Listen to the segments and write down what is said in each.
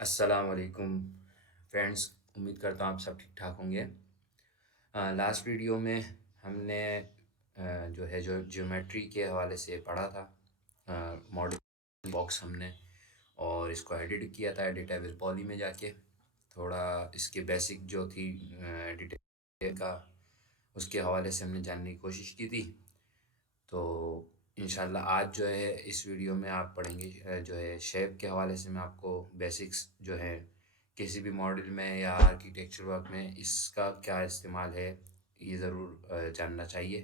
अस्सलाम वालेकुम फ्रेंड्स। उम्मीद करता हूँ आप सब ठीक ठाक होंगे। लास्ट वीडियो में हमने जो ज्योमेट्री के हवाले से पढ़ा था। मॉडल बॉक्स हमने और इसको एडिट किया था एडिटेबल पॉली में जाके। थोड़ा इसके बेसिक जो थी एडिटेबल का उसके हवाले से हमने जानने की कोशिश की थी। तो इंशाल्लाह आज जो है इस वीडियो में आप पढ़ेंगे जो है शेप के हवाले से मैं आपको बेसिक्स जो है किसी भी मॉडल में या आर्किटेक्चर वर्क में इसका क्या इस्तेमाल है ये ज़रूर जानना चाहिए।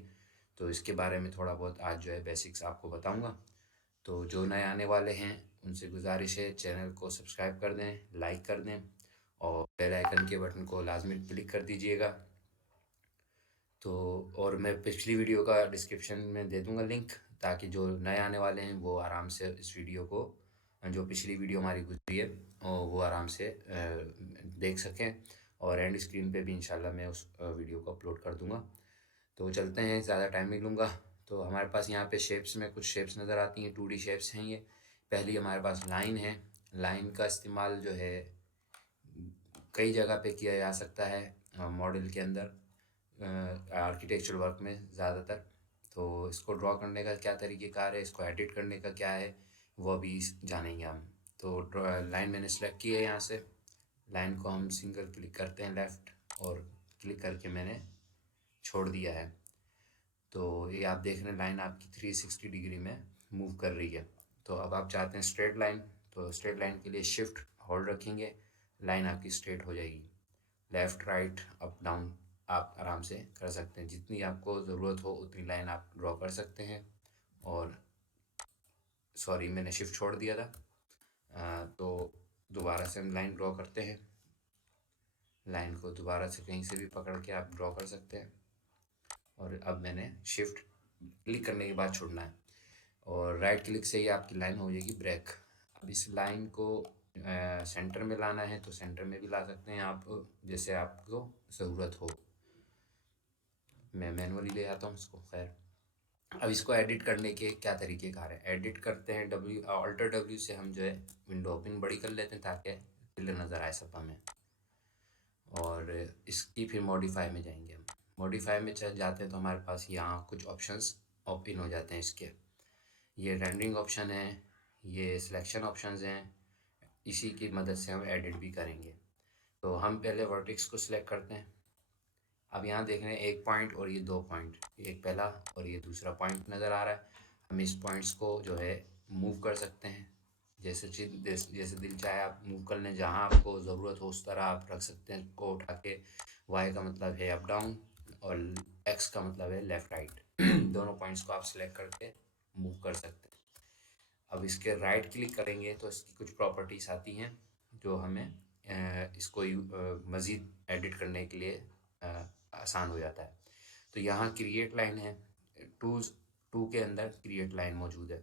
तो इसके बारे में थोड़ा बहुत आज जो है बेसिक्स आपको बताऊंगा। तो जो नए आने वाले हैं उनसे गुजारिश है चैनल को सब्सक्राइब कर दें, लाइक कर दें और बेल आइकन के बटन को लाजमी क्लिक कर दीजिएगा। तो और मैं पिछली वीडियो का डिस्क्रिप्शन में दे दूंगा लिंक, ताकि जो नए आने वाले हैं वो आराम से इस वीडियो को, जो पिछली वीडियो हमारी गुजरी है और वो आराम से देख सकें। और एंड स्क्रीन पे भी इंशाल्लाह मैं उस वीडियो को अपलोड कर दूंगा। तो चलते हैं, ज़्यादा टाइम नहीं लूँगा। तो हमारे पास यहाँ पे शेप्स में कुछ शेप्स नज़र आती हैं, 2D शेप्स हैं ये। पहली हमारे पास लाइन है। लाइन का इस्तेमाल जो है कई जगह पे किया जा सकता है मॉडल के अंदर, आर्किटेक्चर वर्क में ज़्यादातर। तो इसको ड्रॉ करने का क्या तरीक़ेकार है, इसको एडिट करने का क्या है, वो अभी जानेंगे हम। तो लाइन मैंने सेलेक्ट की है यहाँ से। लाइन को हम सिंगल क्लिक करते हैं लेफ़्ट, और क्लिक करके मैंने छोड़ दिया है। तो ये आप देख रहे हैं लाइन आपकी 360 डिग्री में मूव कर रही है। तो अब आप चाहते हैं स्ट्रेट लाइन, तो स्ट्रेट लाइन के लिए शिफ्ट होल्ड रखेंगे, लाइन आपकी स्ट्रेट हो जाएगी। लेफ़्ट राइट अप डाउन आप आराम से कर सकते हैं, जितनी आपको ज़रूरत हो उतनी लाइन आप ड्रॉ कर सकते हैं। और सॉरी, मैंने शिफ्ट छोड़ दिया था। तो दोबारा से हम लाइन ड्रॉ करते हैं। लाइन को दोबारा से कहीं से भी पकड़ के आप ड्रॉ कर सकते हैं। और अब मैंने शिफ्ट क्लिक करने के बाद छोड़ना है, और राइट क्लिक से ही आपकी लाइन हो जाएगी ब्रेक। अब इस लाइन को सेंटर में लाना है तो सेंटर में भी ला सकते हैं आप, जैसे आपको ज़रूरत हो। मैं मैनुअली ले आता हूँ इसको। खैर, अब इसको एडिट करने के क्या तरीके कार है। एडिट करते हैं ऑल्टर डब्ल्यू से हम जो है विंडो ओपन बड़ी कर लेते हैं ताकि क्लियर नज़र आए सब हमें। और इसकी फिर मॉडिफाई में जाएंगे हम। मॉडिफाई में चल जाते हैं तो हमारे पास यहाँ कुछ ऑप्शंस ओपन हो जाते हैं इसके। ये रेंडरिंग ऑप्शन है, ये सिलेक्शन ऑप्शंस हैं। इसी की मदद से हम एडिट भी करेंगे। तो हम पहले वर्टेक्स को सिलेक्ट करते हैं। अब यहाँ देख रहे हैं एक पॉइंट और ये दो पॉइंट, एक पहला और ये दूसरा पॉइंट नज़र आ रहा है। हम इस पॉइंट्स को जो है मूव कर सकते हैं, जैसे दिल चाहे आप मूव कर लें। जहाँ आपको ज़रूरत हो उस तरह आप रख सकते हैं इसको उठा के। वाई का मतलब है अप डाउन और एक्स का मतलब है लेफ़्ट राइट। दोनों पॉइंट्स को आप सिलेक्ट करके मूव कर सकते हैं। अब इसके राइट क्लिक करेंगे तो इसकी कुछ प्रॉपर्टीज़ आती हैं जो हमें इसको मज़ीद एडिट करने के लिए आसान हो जाता है। तो यहाँ क्रिएट लाइन है, टू के अंदर क्रिएट लाइन मौजूद है।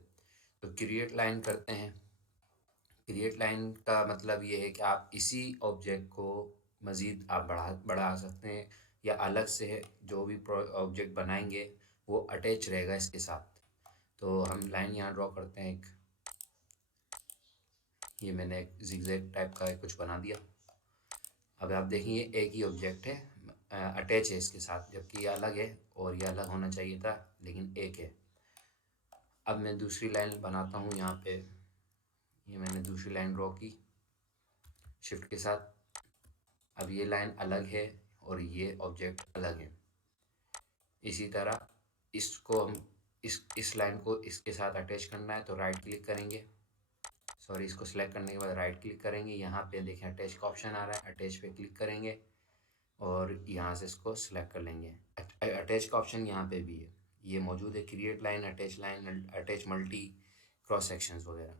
तो क्रिएट लाइन करते हैं। क्रिएट लाइन का मतलब ये है कि आप इसी ऑब्जेक्ट को मज़ीद आप बढ़ा सकते हैं, या अलग से जो भी ऑब्जेक्ट बनाएंगे वो अटैच रहेगा इसके साथ। तो हम लाइन यहाँ ड्रॉ करते हैं एक। ये मैंने एक जिगजैग टाइप का कुछ बना दिया। अब आप देखिए एक ही ऑब्जेक्ट है, अटैच है इसके साथ, जबकि ये अलग है और ये अलग होना चाहिए था, लेकिन एक है। अब मैं दूसरी लाइन बनाता हूँ यहाँ पे। ये मैंने दूसरी लाइन ड्रॉ की शिफ्ट के साथ। अब ये लाइन अलग है और ये ऑब्जेक्ट अलग है। इसी तरह इसको हम इस लाइन को इसके साथ अटैच करना है तो राइट क्लिक करेंगे। सॉरी, इसको सिलेक्ट करने के बाद राइट क्लिक करेंगे। यहाँ पे देखें अटैच का ऑप्शन आ रहा है, अटैच पे क्लिक करेंगे और यहाँ से इसको सिलेक्ट कर लेंगे। अटैच का ऑप्शन यहाँ पे भी है, ये मौजूद है, create line, attach multi, cross sections वगैरह।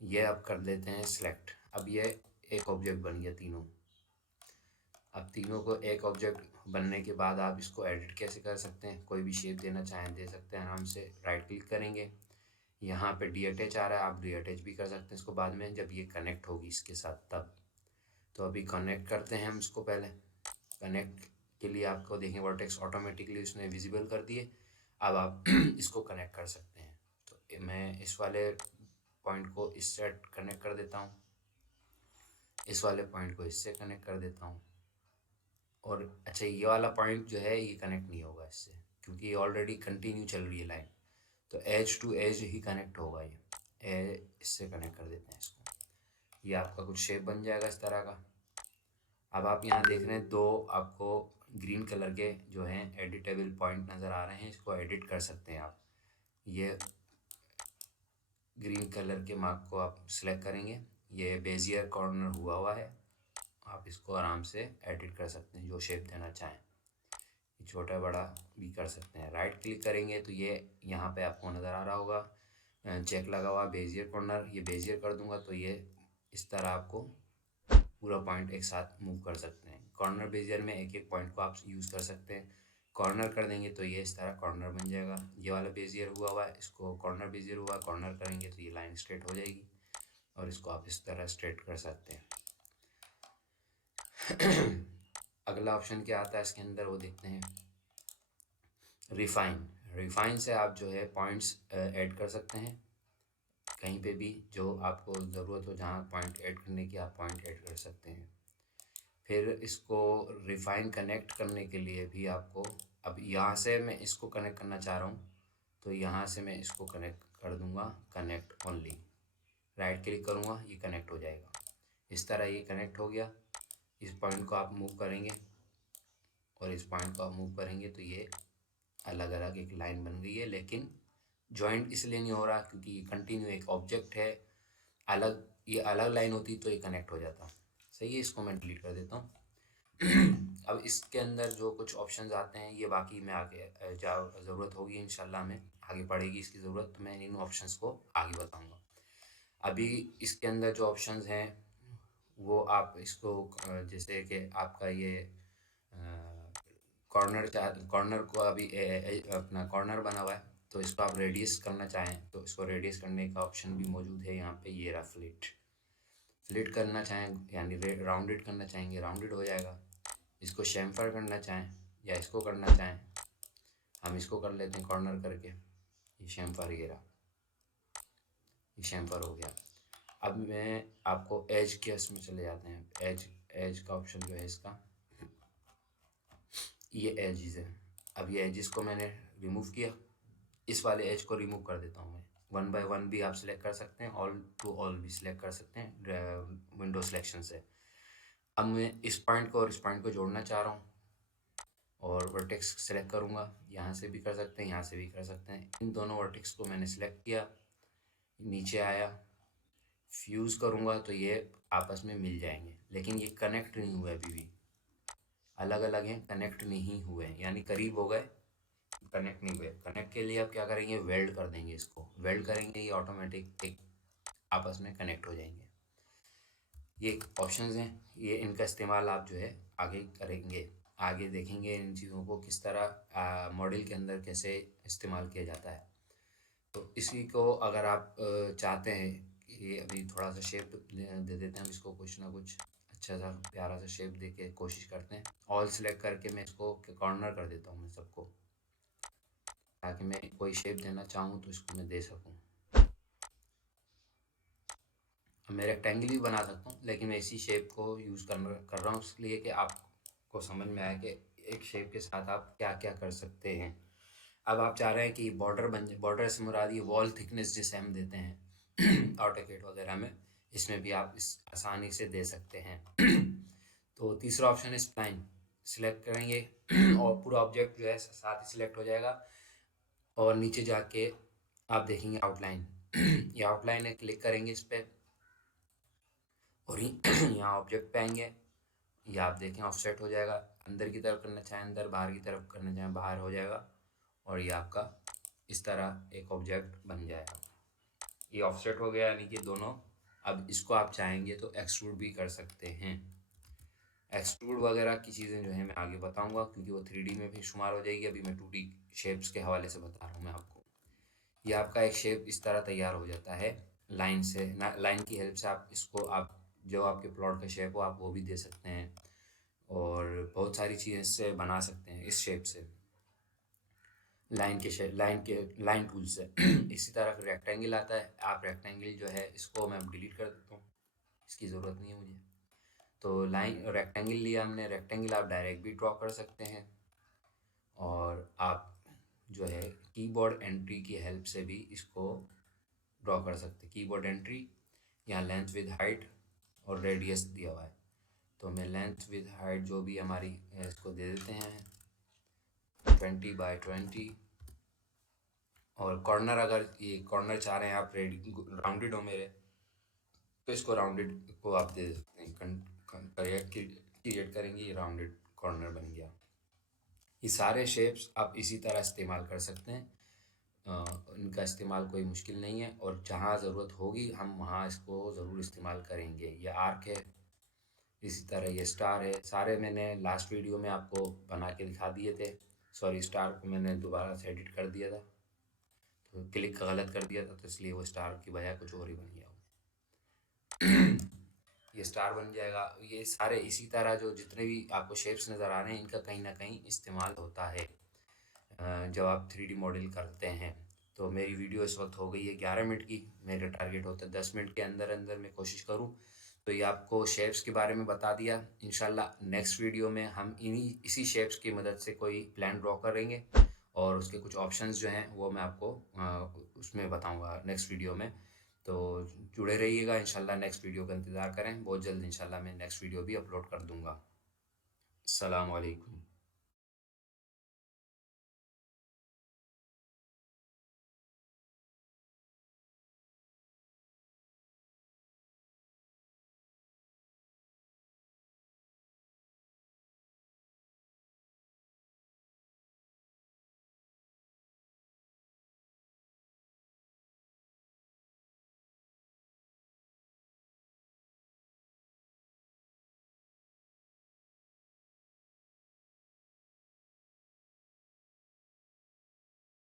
ये अब कर देते हैं सिलेक्ट। अब ये एक ऑब्जेक्ट बन गया तीनों। अब तीनों को एक ऑब्जेक्ट बनने के बाद आप इसको एडिट कैसे कर सकते हैं, कोई भी शेप देना चाहें दे सकते हैं आराम से। राइट क्लिक करेंगे, यहाँ पे डी अटैच आ रहा है, आप डी अटैच भी कर सकते हैं इसको बाद में जब ये कनेक्ट होगी इसके साथ तब। तो अभी कनेक्ट करते हैं हम इसको। पहले कनेक्ट के लिए आपको देखें वर्टेक्स ऑटोमेटिकली उसने विजिबल कर दिए। अब आप इसको कनेक्ट कर सकते हैं। तो मैं इस वाले पॉइंट को इस साइड कनेक्ट कर देता हूँ। इस वाले पॉइंट को इससे कनेक्ट कर देता हूँ। और अच्छा, ये वाला पॉइंट जो है ये कनेक्ट नहीं होगा इससे, क्योंकि ये ऑलरेडी कंटिन्यू चल रही है लाइन, तो एज टू एज ही कनेक्ट होगा ये। इससे कनेक्ट कर देते हैं इसको। ये आपका कुछ शेप बन जाएगा इस तरह का। अब आप यहाँ देख रहे हैं दो आपको ग्रीन कलर के जो हैं एडिटेबल पॉइंट नज़र आ रहे हैं, इसको एडिट कर सकते हैं आप। ये ग्रीन कलर के मार्क को आप सिलेक्ट करेंगे, ये बेजियर कॉर्नर हुआ है, आप इसको आराम से एडिट कर सकते हैं जो शेप देना चाहें। ये छोटा बड़ा भी कर सकते हैं। राइट क्लिक करेंगे तो ये यहाँ पे आपको नज़र आ रहा होगा चेक लगा हुआ बेजियर कॉर्नर, ये बेजियर कर दूंगा तो ये इस तरह आपको पूरा पॉइंट एक साथ मूव कर सकते हैं। कॉर्नर बेजियर में एक एक पॉइंट को आप यूज़ कर सकते हैं। कॉर्नर कर देंगे तो ये इस तरह कॉर्नर बन जाएगा। ये वाला बेजियर हुआ है, इसको कॉर्नर बेजियर हुआ, कॉर्नर करेंगे तो ये लाइन स्ट्रेट हो जाएगी, और इसको आप इस तरह स्ट्रेट कर सकते हैं। अगला ऑप्शन क्या आता है इसके अंदर वो देखते हैं। रिफाइन से आप जो है पॉइंट्स ऐड कर सकते हैं कहीं पे भी जो आपको ज़रूरत हो, जहाँ पॉइंट ऐड करने की आप पॉइंट ऐड कर सकते हैं। फिर इसको रिफाइन कनेक्ट करने के लिए भी आपको, अब यहाँ से मैं इसको कनेक्ट करना चाह रहा हूँ तो यहाँ से मैं इसको कनेक्ट कर दूँगा, कनेक्ट ओनली। राइट क्लिक करूँगा, ये कनेक्ट हो जाएगा। इस तरह ये कनेक्ट हो गया। इस पॉइंट को आप मूव करेंगे और इस पॉइंट को आप मूव करेंगे तो ये अलग अलग एक लाइन बन गई है, लेकिन जॉइंट इसलिए नहीं हो रहा क्योंकि ये कंटिन्यू एक ऑब्जेक्ट है। अलग, ये अलग लाइन होती तो ये कनेक्ट हो जाता। सही है, इसको मैं डिलीट कर देता हूँ। अब इसके अंदर जो कुछ ऑप्शंस आते हैं ये बाकी मैं आगे ज़रूरत होगी इंशाल्लाह, में आगे पड़ेगी इसकी ज़रूरत, तो मैं इन ऑप्शंस को आगे बताऊँगा। अभी इसके अंदर जो ऑप्शंस हैं वो आप इसको जैसे कि आपका ये कॉर्नर को अभी अपना कॉर्नर बना हुआ है, तो इसको आप रेडियस करना चाहें तो इसको रेडियस करने का ऑप्शन भी मौजूद है यहाँ पे। ये रहा फ्लिट करना चाहें यानी राउंडेड करना चाहेंगे, राउंडेड हो जाएगा। इसको शेमफर करना चाहें या इसको करना चाहें, हम इसको कर लेते हैं कॉर्नर करके। ये शेमफर, ये रहा, ये शेमफर हो गया। अब मैं आपको एज के उसमें चले जाते हैं। एज का ऑप्शन जो है इसका, ये एजेस है। अब ये एजेस को मैंने रिमूव किया, इस वाले एज को रिमूव कर देता हूँ मैं। 1 बाय 1 भी आप सिलेक्ट कर सकते हैं, ऑल टू ऑल भी सिलेक्ट कर सकते हैं विंडो सिलेक्शन से। अब मैं इस पॉइंट को और इस पॉइंट को जोड़ना चाह रहा हूँ और वर्टेक्स सेलेक्ट करूँगा। यहाँ से भी कर सकते हैं, यहाँ से भी कर सकते हैं। इन दोनों वर्टेक्स को मैंने सेलेक्ट किया, नीचे आया, फ्यूज़ करूँगा तो ये आपस में मिल जाएंगे, लेकिन ये कनेक्ट नहीं हुए, अभी भी अलग अलग हैं, कनेक्ट नहीं हुए, यानी करीब हो गए, कनेक्ट नहीं हुए। कनेक्ट के लिए आप क्या करेंगे, वेल्ड कर देंगे, इसको वेल्ड करेंगे, ये ऑटोमेटिक एक आपस में कनेक्ट हो जाएंगे। ये ऑप्शंस हैं, ये इनका इस्तेमाल आप जो है आगे करेंगे, आगे देखेंगे इन चीज़ों को किस तरह मॉडल के अंदर कैसे इस्तेमाल किया जाता है। तो इसी को अगर आप चाहते हैं कि अभी थोड़ा सा शेप दे देते हैं, हम इसको कुछ ना कुछ अच्छा सा प्यारा सा शेप दे के कोशिश करते हैं। ऑल सेलेक्ट करके मैं इसको कॉर्नर कर देता हूँ मैं सबको, ताकि मैं कोई शेप देना चाहूँ तो इसको मैं दे सकूँ। मैं रेक्टेंगल भी बना सकता हूँ, लेकिन मैं इसी शेप को यूज़ कर रहा हूँ इसलिए कि आपको समझ में आए कि एक शेप के साथ आप क्या क्या कर सकते हैं। अब आप चाह रहे हैं कि बॉर्डर बन जाए, बॉर्डर से मुराद ये वॉल थिकनेस जिसे हम देते हैं ऑटोकैड वगैरह में, इसमें भी आप इस आसानी से दे सकते हैं। तो तीसरा ऑप्शन है स्प्लाइन, सिलेक्ट करेंगे और पूरा ऑब्जेक्ट जो है साथ ही सिलेक्ट हो जाएगा, और नीचे जाके आप देखेंगे आउटलाइन ये आउटलाइन है, क्लिक करेंगे इस पर और यहाँ ऑब्जेक्ट पे आएंगे, ये आप देखें ऑफसेट हो जाएगा। अंदर की तरफ करना चाहें अंदर, बाहर की तरफ करना चाहें बाहर हो जाएगा, और ये आपका इस तरह एक ऑब्जेक्ट बन जाएगा। ये ऑफसेट हो गया यानी कि दोनों। अब इसको आप चाहेंगे तो एक्सट्रूड भी कर सकते हैं। एक्सट्रूड वगैरह की चीज़ें जो है मैं आगे बताऊंगा, क्योंकि वो 3D में भी शुमार हो जाएगी। अभी मैं 2D शेप्स के हवाले से बता रहा हूँ मैं आपको। ये आपका एक शेप इस तरह तैयार हो जाता है लाइन से, लाइन की हेल्प से आप इसको, आप जो आपके प्लॉट का शेप हो आप वो भी दे सकते हैं, और बहुत सारी चीज़ें इससे बना सकते हैं इस शेप से, लाइन टूल से। इसी तरह फिर रेक्टेंगल आता है। आप रेक्टेंगल जो है इसको मैं डिलीट कर देता हूँ, इसकी ज़रूरत नहीं है मुझे। तो लाइन रेक्टेंगल लिया हमने, रेक्टेंगल आप डायरेक्ट भी ड्रॉ कर सकते हैं और आप जो है कीबोर्ड एंट्री की हेल्प से भी इसको ड्रॉ कर सकते हैं। कीबोर्ड एंट्री, यहाँ लेंथ विद हाइट और रेडियस दिया हुआ है, तो हमें लेंथ विद हाइट जो भी हमारी है इसको दे देते हैं 20x20। और कॉर्नर, अगर ये कॉर्नर चाह रहे हैं आप रेडी राउंडेड हो मेरे, तो इसको राउंडेड को आप दे सकते हैं, क्रिएट करेंगे, ये राउंडेड कॉर्नर बन गया। ये सारे शेप्स आप इसी तरह इस्तेमाल कर सकते हैं, इनका इस्तेमाल कोई मुश्किल नहीं है और जहाँ ज़रूरत होगी हम वहाँ इसको ज़रूर इस्तेमाल करेंगे। ये आर्क है, इसी तरह ये स्टार है, सारे मैंने लास्ट वीडियो में आपको बना के दिखा दिए थे। सॉरी, स्टार को मैंने दोबारा से एडिट कर दिया था, तो क्लिक गलत कर दिया था, तो इसलिए वो स्टार की बजाय कुछ और ही बन गया। ये स्टार बन जाएगा। ये सारे इसी तरह जो जितने भी आपको शेप्स नज़र आ रहे हैं इनका कहीं ना कहीं इस्तेमाल होता है जब आप 3D मॉडल करते हैं। तो मेरी वीडियो इस वक्त हो गई है 11 मिनट की, मेरा टारगेट होता है 10 मिनट के अंदर अंदर मैं कोशिश करूं। तो ये आपको शेप्स के बारे में बता दिया। इंशाल्लाह नेक्स्ट वीडियो में हम इसी शेप्स की मदद से कोई प्लान ड्रॉ करेंगे और उसके कुछ ऑप्शंस जो हैं वो मैं आपको उसमें बताऊंगा नेक्स्ट वीडियो में। तो जुड़े रहिएगा, इंशाल्लाह नेक्स्ट वीडियो का इंतज़ार करें, बहुत जल्द इंशाल्लाह मैं नेक्स्ट वीडियो भी अपलोड कर दूंगा। अस्सलाम वालेकुम।